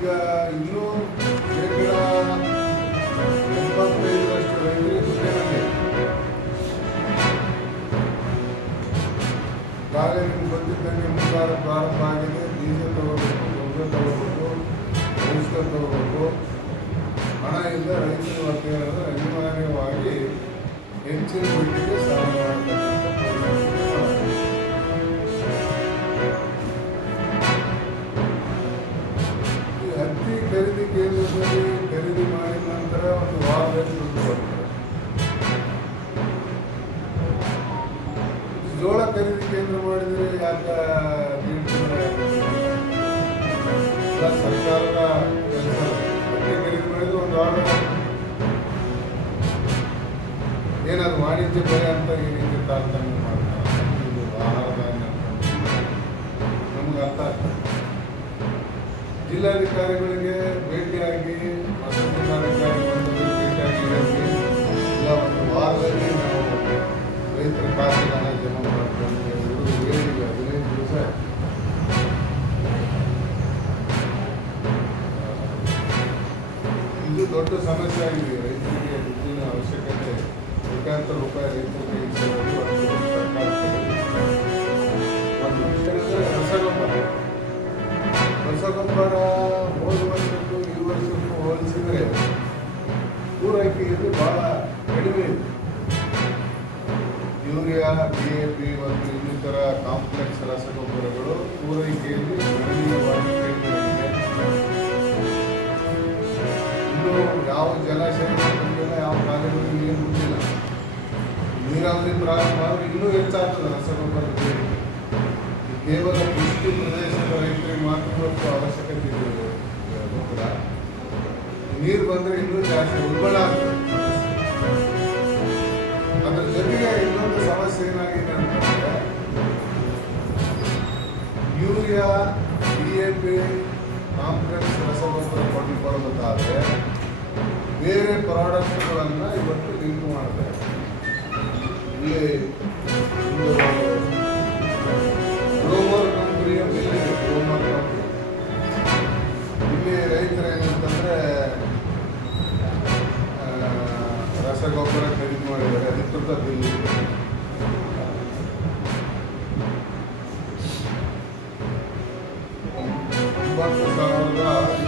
ಈಗ ಇನ್ನೂ ಶೇಕಡ 85% ರೈತರಿಗೆ ದುಡ್ಡಿನಲ್ಲಿ ಈಗಾಗಲೇ ನಿಮ್ಗೆ ಗೊತ್ತಿದ್ದಂಗೆ ಮುಂಗಾರು ಪ್ರಾರಂಭ ಆಗಿದೆ. ಡೀಸೆಲ್ ತಗೋಬೇಕು, ಗೊಬ್ಬರ ತಗೋಬೇಕು, ಔಷಧ ತಗೋಬೇಕು. ಹಣ ಇಲ್ಲ. ರೈತರು ಇವತ್ತೇನಾದ್ರೆ ಅನಿವಾರ್ಯವಾಗಿ ಹೆಚ್ಚಿನ ಮಟ್ಟಿಗೆ ಸಾಲ ಮಾಡತಕ್ಕಂಥ ಈ ಹತ್ತಿ ಖರೀದಿ ಕೇಂದ್ರದಲ್ಲಿ ಖರೀದಿ ಮಾಡಿದ ನಂತರ ಒಂದು ವಾರದಲ್ಲಿ ದುಡ್ಡು ಬರ್ತದೆ. ಜೋಳ ಖರೀದಿ ಕೇಂದ್ರ ಮಾಡಿದರೆ ಯಾಕೆ ಸರ್ಕಾರದ ಕೆಲಸ. ಹತ್ತಿ ಖರೀದಿ ಮಾಡಿದ್ರೆ ಒಂದು ವಾರ ಏನಾದ್ರು ವಾಣಿಜ್ಯ ಬೆಲೆ ಅಂತ ಈ ರೀತಿ ತಾರತಮ್ಯ ಮಾಡ್ತಾರೆ. ಇದು ಆಹಾರ ಧಾನ್ಯ ನಮ್ಗೆ ಅರ್ಥ ಆಗ್ತದೆ. ಜಿಲ್ಲಾಧಿಕಾರಿಗಳಿಗೆ ಭೇಟಿಯಾಗಿ, ಜಿಲ್ಲಾಧಿಕಾರಿ ಭೇಟಿಯಾಗಿ ಇಲ್ಲ ಒಂದು ವಾರದಲ್ಲಿ ನಾವು ರೈತರ ಖಾತೆಗೆ ಹಣ ಜಮಾ ಮಾಡ್ಕೊಂಡು ಹೇಳಿಲ್ಲ. 15 ದಿವಸ ಇದು ದೊಡ್ಡ ಸಮಸ್ಯೆ ಆಗಿದೆ. ರೈತರಿಗೆ ದುಡ್ಡಿನ ಅವಶ್ಯಕತೆ. ಕೋಟ್ಯಾಂತರ ರೂಪಾಯಿ ರೈತರಿಗೆ ಸರ್ಕಾರ ರಸಗೊಬ್ಬರ ಹೋದ ವರ್ಷಕ್ಕೂ ಈ ವರ್ಷಕ್ಕೂ ಹೋಲಿಸಿದರೆ ಪೂರೈಕೆಯಲ್ಲಿ ಬಹಳ ಕಡಿಮೆ ಇದೆ. ಯೂರಿಯಾ, DAP ಮತ್ತು ಇನ್ನಿತರ ಕಾಂಪ್ಲೆಕ್ಸ್ ರಸಗೊಬ್ಬರಗಳು ಪೂರೈಕೆಯಲ್ಲಿ ಗಣನೀಯವಾಗಿ ಕಡಿಮೆ ಇದೆ. ಇನ್ನು ಯಾವ ಜಲಾಶಯ ಬಂದಿಲ್ಲ, ಯಾವ ಕಾಲುವೆಗಳು ನೀರು ಬಿಟ್ಟಿಲ್ಲ. ನೀರಾವರಿ ಪ್ರಾರಂಭ ಆದರೆ ಇನ್ನೂ ಹೆಚ್ಚಾಗ್ತದೆ ರಸಗೊಬ್ಬರದ ಬೇಡಿಕೆ. ಕೇವಲ ಕೃಷಿ ಪ್ರದೇಶದ ರೈತರಿಗೆ ಮಾತ್ರ ಅವಶ್ಯಕತೆ ಇದೆ ಗೊಬ್ಬರ. ನೀರು ಬಂದರೆ ಇನ್ನೂ ಜಾಸ್ತಿ ಉಲ್ಬಣ ಆಗ್ತದೆ. ಅದರ ಜೊತೆಗೆ ಇನ್ನೊಂದು ಸಮಸ್ಯೆ ಏನಾಗಿದೆ ಅಂತಂದರೆ ಯೂರಿಯಾ, DAP, ಕಾಂಪ್ಲೆಕ್ಸ್ ರಸಗೊಬ್ಬರ ಕೊಂಡುಕೊಳ್ಳಬೇಕಾದ್ರೆ ಬೇರೆ ಪ್ರಾಡಕ್ಟ್ಗಳನ್ನು ಇವತ್ತು ಲಿಂಕ್ ಮಾಡ್ತಾರೆ. ಇಲ್ಲಿ ಗ್ರೋಮರ್ ಕಂಪನಿಯ ಬೆಲೆ ಇದೆ. ಗ್ರೋಮರ್ ಕಂಪನಿ ಇಲ್ಲಿ ರೈತರು ಏನಂತಂದರೆ ರಸಗೊಬ್ಬರ ಖರೀದಿ ಮಾಡಿದ್ದಾರೆ. ಅಧಿಕೃತ ಬಿಲ್ 9,900